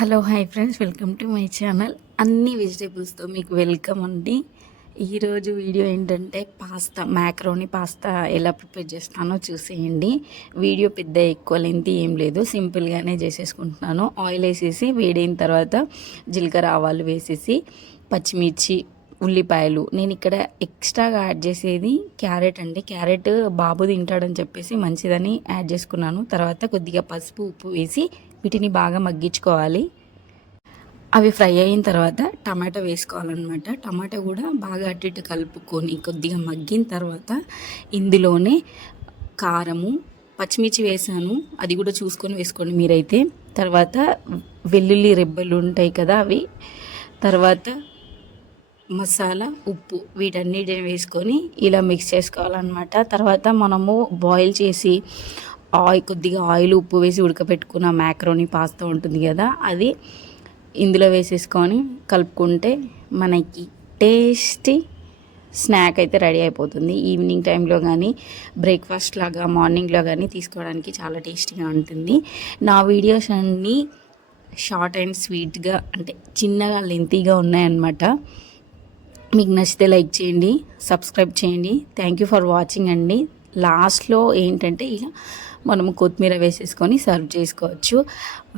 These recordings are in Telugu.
Hello hi friends. Welcome to my channel. అన్ని వెజిటేబుల్స్తో మీకు వెల్కమ్ అండి. ఈరోజు వీడియో ఏంటంటే పాస్తా మ్యాక్రోని పాస్తా ఎలా ప్రిపేర్ చేస్తానో చూసేయండి. వీడియో పెద్ద ఎక్కువ లెంత్ ఏం లేదు. సింపుల్గానే చేసేసుకుంటున్నాను. ఆయిల్ వేసేసి వేడైన తర్వాత జీలకర్ర ఆవాలు వేసేసి పచ్చిమిర్చి ఉల్లిపాయలు. నేను ఇక్కడ ఎక్స్ట్రాగా యాడ్ చేసేది క్యారెట్ అండి. క్యారెట్ బాబు తింటాడని చెప్పేసి మంచిదని యాడ్ చేసుకున్నాను. తర్వాత కొద్దిగా పసుపు ఉప్పు వేసి వీటిని బాగా మగ్గించుకోవాలి. అవి ఫ్రై అయిన తర్వాత టమాటా వేసుకోవాలన్నమాట. టమాటా కూడా బాగా అటు ఇటు కలుపుకొని కొద్దిగా మగ్గిన తర్వాత ఇందులోనే కారము పచ్చిమిర్చి వేసాను. అది కూడా చూసుకొని వేసుకోండి మీరైతే. తర్వాత వెల్లుల్లి రెబ్బలు ఉంటాయి కదా అవి. తర్వాత మసాలా ఉప్పు వీటన్నిటిని వేసుకొని ఇలా మిక్స్ చేసుకోవాలన్నమాట. తర్వాత మనము బాయిల్ చేసి ఆయిల్ కొద్దిగా ఆయిల్ ఉప్పు వేసి ఉడకబెట్టుకున్న మ్యాక్రోని పాస్తా ఉంటుంది కదా అది ఇందులో వేసేసుకొని కలుపుకుంటే మనకి టేస్టీ స్నాక్ అయితే రెడీ అయిపోతుంది. ఈవినింగ్ టైంలో కానీ బ్రేక్ఫాస్ట్ లాగా మార్నింగ్లో కానీ తీసుకోవడానికి చాలా టేస్టీగా ఉంటుంది. నా వీడియోస్ అన్నీ షార్ట్ అండ్ స్వీట్గా అంటే చిన్నగా లెంతీగా ఉన్నాయన్నమాట. మీకు నచ్చితే లైక్ చేయండి సబ్స్క్రైబ్ చేయండి. థ్యాంక్ యూ ఫర్ వాచింగ్ అండి. లాస్ట్లో ఏంటంటే ఇలా మనం కొత్తిమీర వేసేసుకొని సర్వ్ చేసుకోవచ్చు.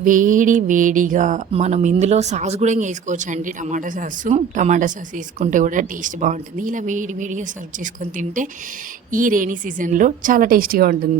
వేడి వేడిగా మనం ఇందులో సాస్ కూడా వేసుకోవచ్చు అండి. టమాటా సాసు టమాటా సాస్ వేసుకుంటే కూడా టేస్ట్ బాగుంటుంది. ఇలా వేడి వేడిగా సర్వ్ చేసుకొని తింటే ఈ రైనీ సీజన్లో చాలా టేస్టీగా ఉంటుంది.